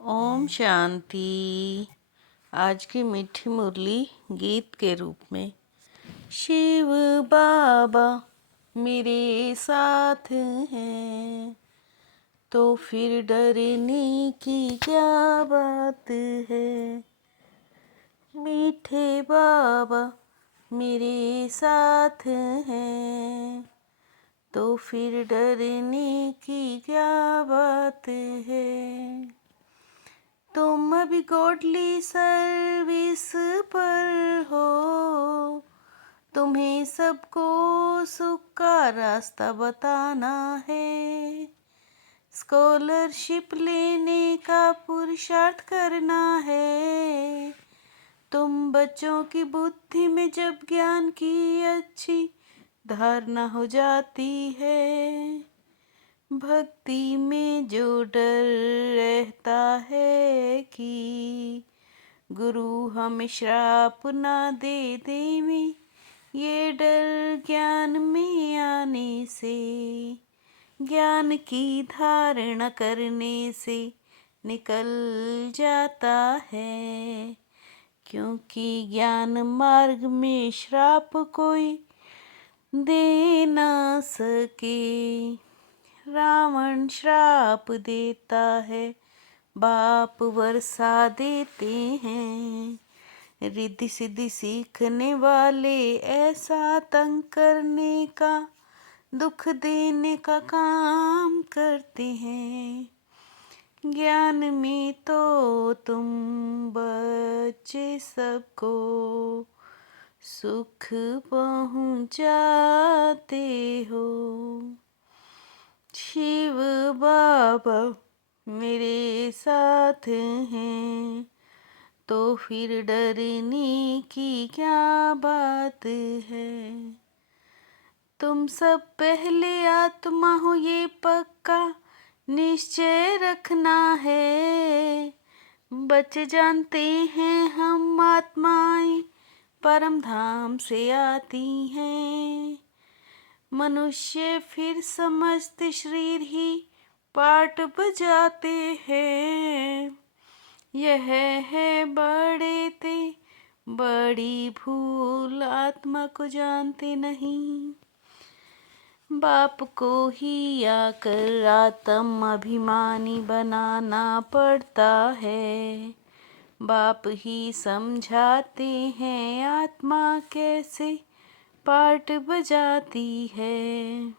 ओम शांति। आज की मीठी मुरली गीत के रूप में। शिव बाबा मेरे साथ हैं, तो फिर डरने की क्या बात है। मीठे बाबा मेरे साथ हैं, तो फिर डरने की क्या बात है। तुम अभी गॉडली सर्विस पर हो, तुम्हें सबको सुख का रास्ता बताना है। स्कॉलरशिप लेने का पुरुषार्थ करना है। तुम बच्चों की बुद्धि में जब ज्ञान की अच्छी धारणा हो जाती है, भक्ति में जो डर रहता है कि गुरु हमें श्राप ना दे देवे, ये डर ज्ञान में आने से, ज्ञान की धारणा करने से निकल जाता है। क्योंकि ज्ञान मार्ग में श्राप कोई दे ना सके। रावण श्राप देता है, बाप वर्षा देते हैं। रिद्धि सिद्धि सीखने वाले ऐसा तंग करने का, दुख देने का काम करते हैं। ज्ञान में तो तुम बच्चे सबको सुख पहुँचाते हो। शिव बाबा मेरे साथ हैं, तो फिर डरने की क्या बात है। तुम सब पहले आत्मा हो, ये पक्का निश्चय रखना है। बच्चे जानते हैं हम आत्माएं परम धाम से आती हैं। मनुष्य फिर समझते शरीर ही पार्ट बजाते हैं। यह है बड़े ते बड़ी भूल, आत्मा को जानते नहीं। बाप को ही आकर आत्म अभिमानी बनाना पड़ता है। बाप ही समझाते हैं आत्मा कैसे पार्ट बजाती है।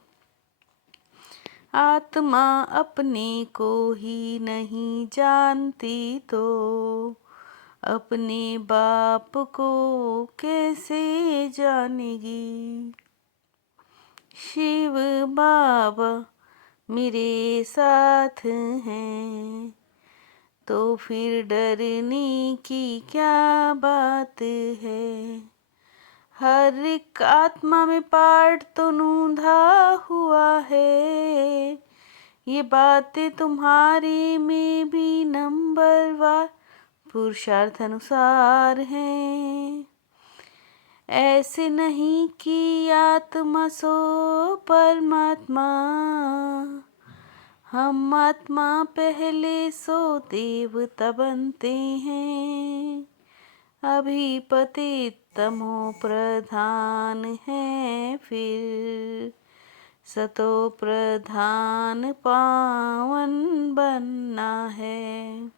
आत्मा अपने को ही नहीं जानती तो अपने बाप को कैसे जानेगी। शिव बाबा मेरे साथ हैं, तो फिर डरने की क्या बात है। हर एक आत्मा में पार्ट तो नूंधा हुआ है। ये बातें तुम्हारे में भी नंबरवार पुरुषार्थ अनुसार हैं। ऐसे नहीं कि आत्मा सो परमात्मा, हम आत्मा पहले सो देवता बनते हैं। अभी पतित तमो प्रधान है, फिर सतो प्रधान पावन बनना है।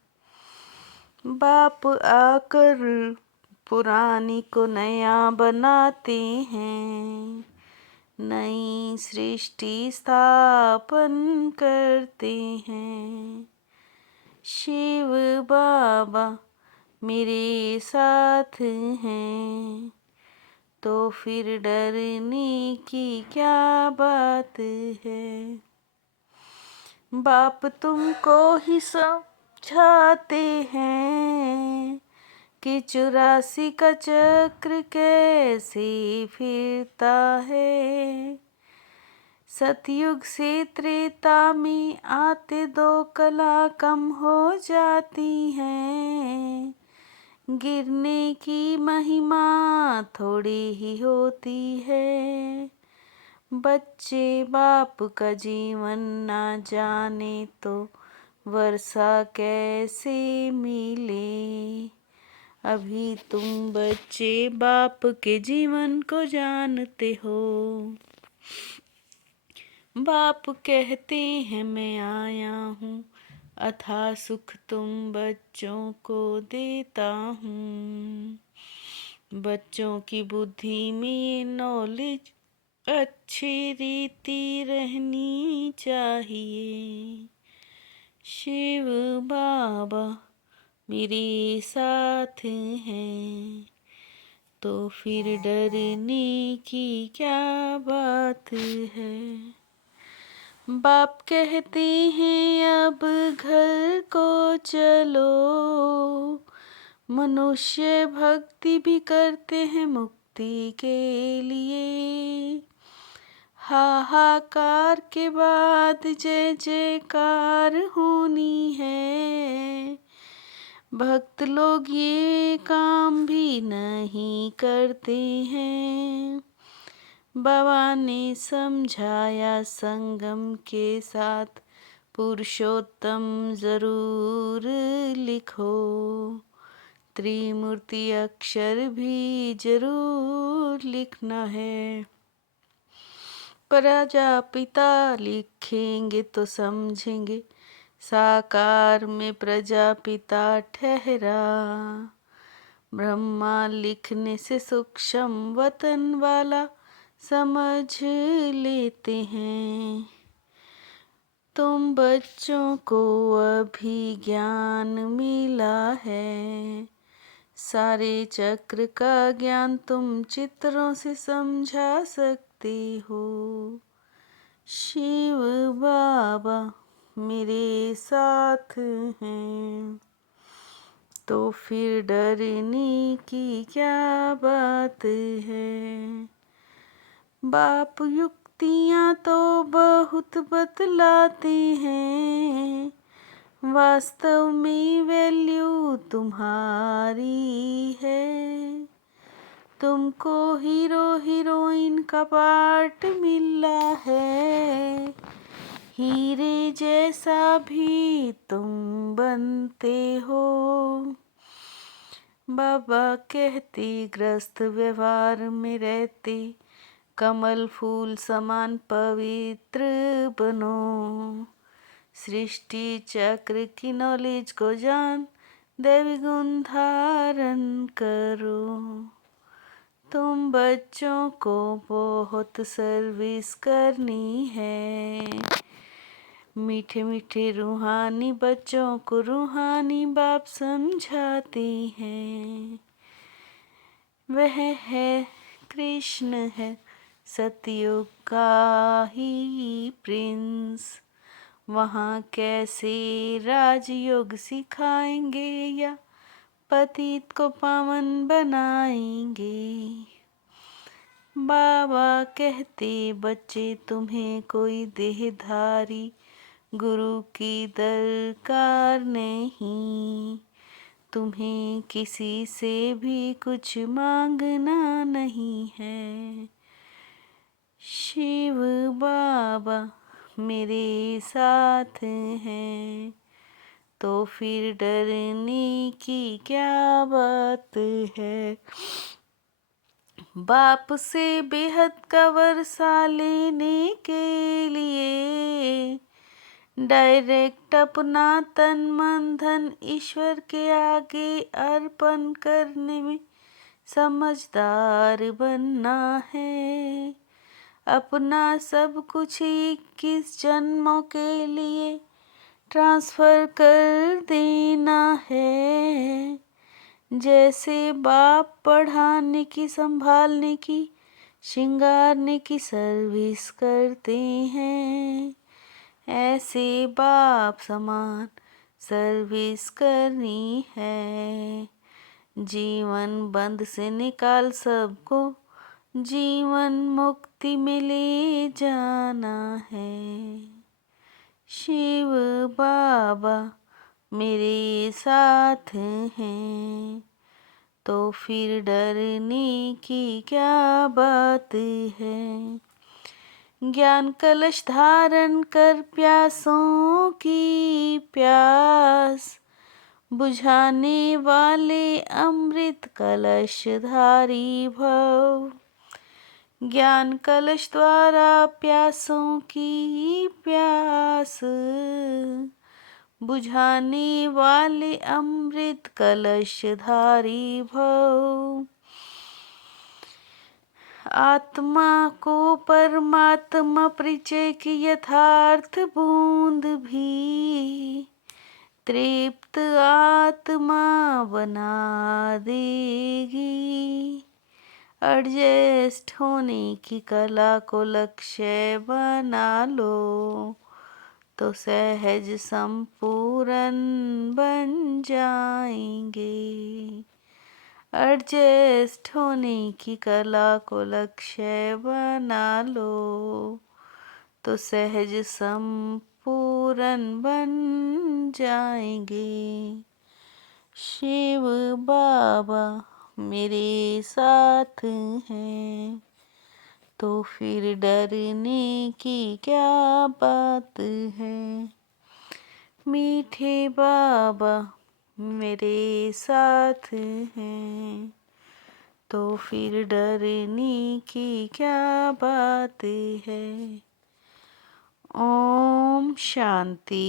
बाप आकर पुरानी को नया बनाते हैं, नई सृष्टि स्थापन करते हैं। शिव बाबा मेरे साथ हैं, तो फिर डरने की क्या बात है। बाप तुमको ही समझाते हैं कि 84 का चक्र कैसे फिरता है। सतयुग से त्रेता में आते 2 कला कम हो जाती हैं। गिरने की महिमा थोड़ी ही होती है। बच्चे बाप का जीवन ना जाने तो वर्षा कैसे मिले। अभी तुम बच्चे बाप के जीवन को जानते हो। बाप कहते हैं मैं आया हूँ, अथाह सुख तुम बच्चों को देता हूँ। बच्चों की बुद्धि में नॉलेज अच्छी रीति रहनी चाहिए। शिव बाबा मेरे साथ हैं, तो फिर डरने की क्या बात है। बाप कहते हैं अब घर को चलो, मनुष्य भक्ति भी करते हैं मुक्ति के लिए। हाहाकार के बाद जय जयकार होनी है। भक्त लोग ये काम भी नहीं करते हैं। बाबा ने समझाया संगम के साथ पुरुषोत्तम जरूर लिखो। त्रिमूर्ति अक्षर भी जरूर लिखना है। प्रजापिता लिखेंगे तो समझेंगे, साकार में प्रजापिता ठहरा। ब्रह्मा लिखने से सूक्ष्म वतन वाला समझ लेते हैं। तुम बच्चों को अभी ज्ञान मिला है। सारे चक्र का ज्ञान तुम चित्रों से समझा सकते हो। शिव बाबा मेरे साथ हैं, तो फिर डरने की क्या बात है। बाप युक्तियाँ तो बहुत बतलाते हैं, वास्तव में वैल्यू तुम्हारी है। तुमको हीरो हीरोइन का पार्ट मिला है। हीरे जैसा भी तुम बनते हो। बाबा कहते ग्रस्त व्यवहार में रहते, कमल फूल समान पवित्र बनो। सृष्टि चक्र की नॉलेज को जान, दैवी गुण धारण करो। तुम बच्चों को बहुत सर्विस करनी है। मीठे मीठे रूहानी बच्चों को रूहानी बाप समझाते हैं। वह है कृष्ण है सतयुग का ही प्रिंस। वहाँ कैसे राजयोग सिखाएंगे या पतित को पावन बनाएंगे। बाबा कहते बच्चे तुम्हें कोई देहधारी गुरु की दरकार नहीं। तुम्हें किसी से भी कुछ मांगना नहीं है। शिव बाबा मेरे साथ हैं, तो फिर डरने की क्या बात है। बाप से बेहद का वर्षा लेने के लिए डायरेक्ट अपना तन मन धन ईश्वर के आगे अर्पण करने में समझदार बनना है। अपना सब कुछ 21 जन्मों के लिए ट्रांसफर कर देना है। जैसे बाप पढ़ाने की, संभालने की, श्रृंगारने की सर्विस करते हैं, ऐसे बाप समान सर्विस करनी है। जीवन बंद से निकाल सबको जीवन मुक्ति में ले जाना है। शिव बाबा मेरे साथ हैं, तो फिर डरने की क्या बात है। ज्ञान कलश धारण कर प्यासों की प्यास बुझाने वाले अमृत कलश धारी भव। ज्ञान कलश द्वारा प्यासों की प्यास बुझाने वाले अमृत कलश धारी भव। आत्मा को परमात्मा परिचय की यथार्थ बूंद भी तृप्त आत्मा बना देगी। एडजस्ट होने की कला को लक्ष्य बना लो तो सहज संपूर्ण बन जाएंगे। एडजस्ट होने की कला को लक्ष्य बना लो तो सहज संपूर्ण बन जाएंगे। शिव बाबा मेरे साथ हैं तो फिर डरने की क्या बात है। मीठे बाबा मेरे साथ हैं तो फिर डरने की क्या बात है। ओम शांति।